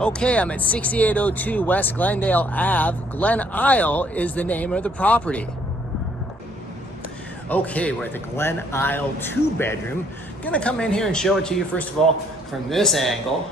Okay, I'm at 6802 West Glendale Ave. Glen Isle is the name of the property. Okay, we're at the Glen Isle 2-bedroom. Gonna come in here and show it to you first of all from this angle.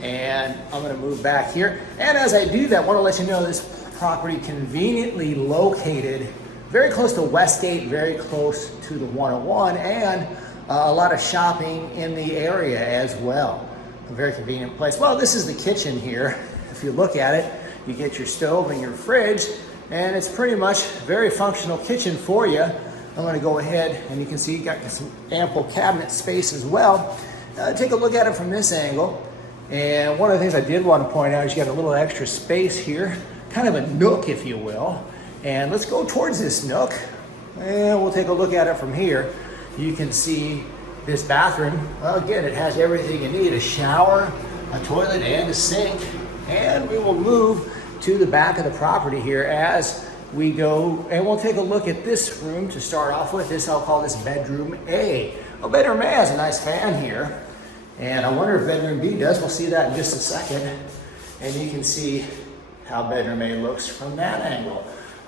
And I'm gonna move back here. And as I do that, I wanna let you know this property conveniently located very close to Westgate, very close to the 101, and a lot of shopping in the area as well. A very convenient place. Well, this is the kitchen here. If you look at it, you get your stove and your fridge, and it's pretty much a very functional kitchen for you. I'm going to go ahead and you can see you got some ample cabinet space as well. Take a look at it from this angle. And one of the things I did want to point out is you got a little extra space here, kind of a nook, if you will. And let's go towards this nook, and we'll take a look at it from here. You can see this bathroom. Well, again, it has everything you need: a shower, a toilet, and a sink. And we will move to the back of the property here as we go, and we'll take a look at this room to start off with. This, I'll call this bedroom A. Well, bedroom A has a nice fan here, and I wonder if bedroom B does. We'll see that in just a second. And you can see how bedroom A looks from that angle.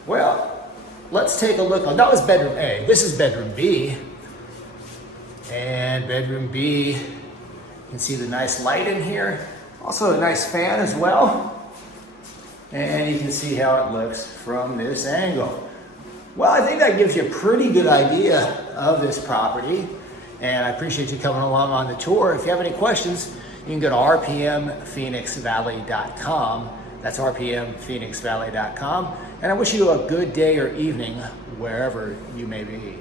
Well, let's take a look. Oh, that was bedroom A. This is bedroom B. And bedroom B, you can see the nice light in here. Also a nice fan as well. And you can see how it looks from this angle. Well, I think that gives you a pretty good idea of this property. And I appreciate you coming along on the tour. If you have any questions, you can go to rpmphoenixvalley.com. That's rpmphoenixvalley.com. And I wish you a good day or evening wherever you may be.